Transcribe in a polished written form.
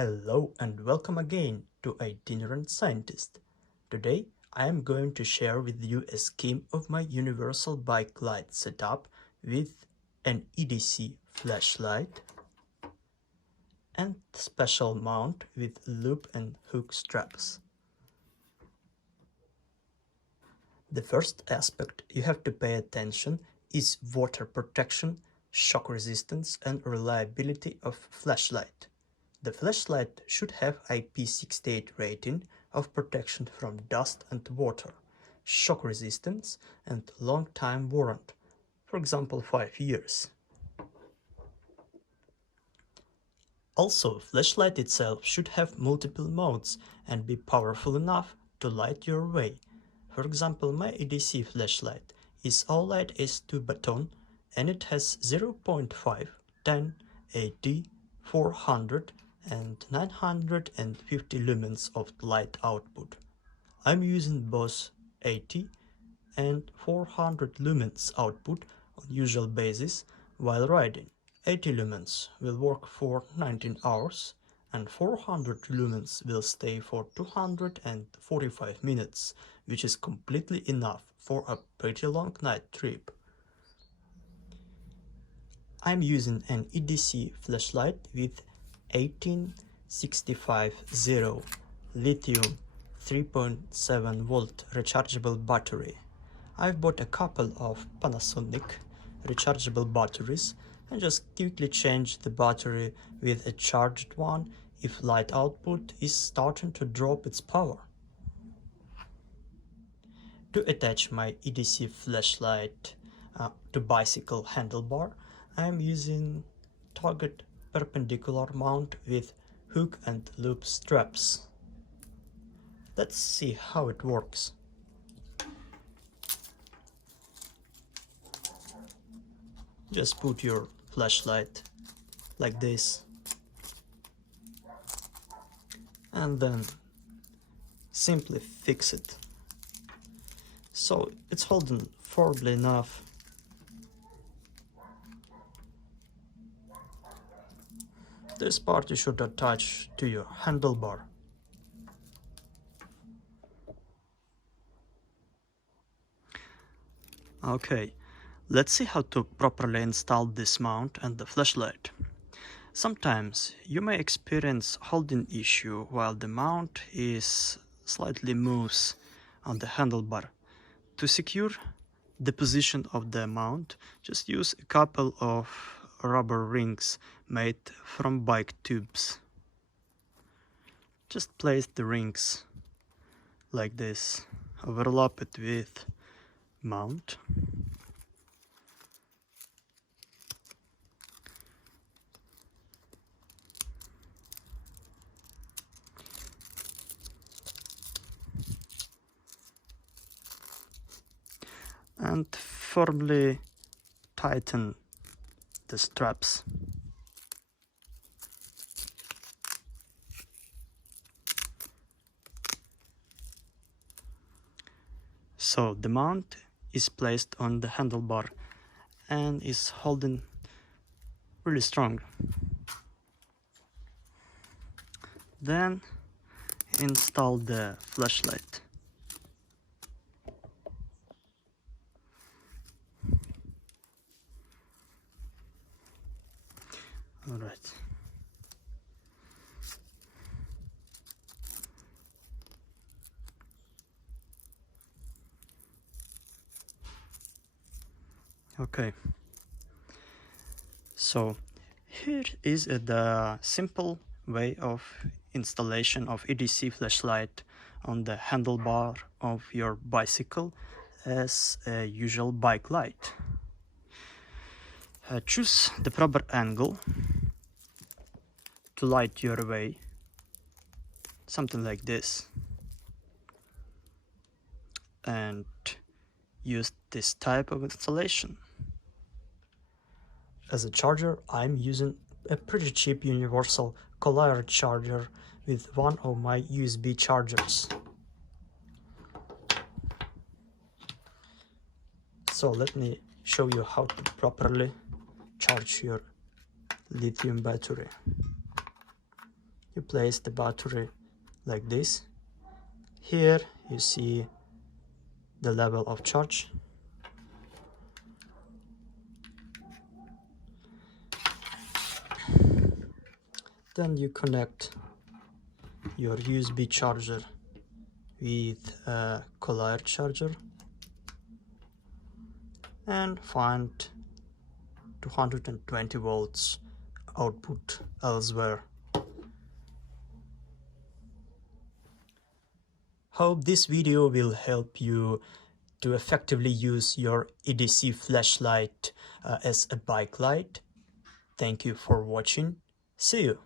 Hello and welcome again to Itinerant Scientist. Today I am going to share with you a scheme of my universal bike light setup with an EDC flashlight and special mount with loop and hook straps. The first aspect you have to pay attention is water protection, shock resistance and reliability of flashlight. The flashlight should have IP68 rating of protection from dust and water, shock resistance and long time warrant, for example 5 years. Also, flashlight itself should have multiple modes and be powerful enough to light your way. For example, my EDC flashlight is all-light S2 button and it has 0.5, 10, 80, 400 and 950 lumens of light output. I'm using both 80 and 400 lumens output on usual basis while riding. 80 lumens will work for 19 hours and 400 lumens will stay for 245 minutes, which is completely enough for a pretty long night trip. I'm using an EDC flashlight with 18650 lithium 3.7 volt rechargeable battery. I've bought a couple of Panasonic rechargeable batteries and just quickly change the battery with a charged one if light output is starting to drop its power. To attach my EDC flashlight to bicycle handlebar, I am using target perpendicular mount with hook and loop straps. Let's see how it works. Just put your flashlight like this and then simply fix it. So it's holding firmly enough. This part you should attach to your handlebar. Okay, let's see how to properly install this mount and the flashlight. Sometimes you may experience holding issue while the mount is slightly moves on the handlebar. To secure the position of the mount, just use a couple of rubber rings made from bike tubes. Just place the rings like this, overlap it with mount. And firmly tighten the straps. So the mount is placed on the handlebar and is holding really strong. Then install the flashlight. All right. Okay. So here is the simple way of installation of EDC flashlight on the handlebar of your bicycle as a usual bike light. Choose the proper angle to light your way, something like this, and use this type of installation. As a charger, I'm using a pretty cheap universal collider charger with one of my USB chargers. So let me show you how to properly charge your lithium battery. you place the battery like this. Here you see the level of charge. Then you connect your USB charger with a collar charger and find 220 volts output elsewhere. Hope this video will help you to effectively use your EDC flashlight as a bike light. Thank you for watching. See you.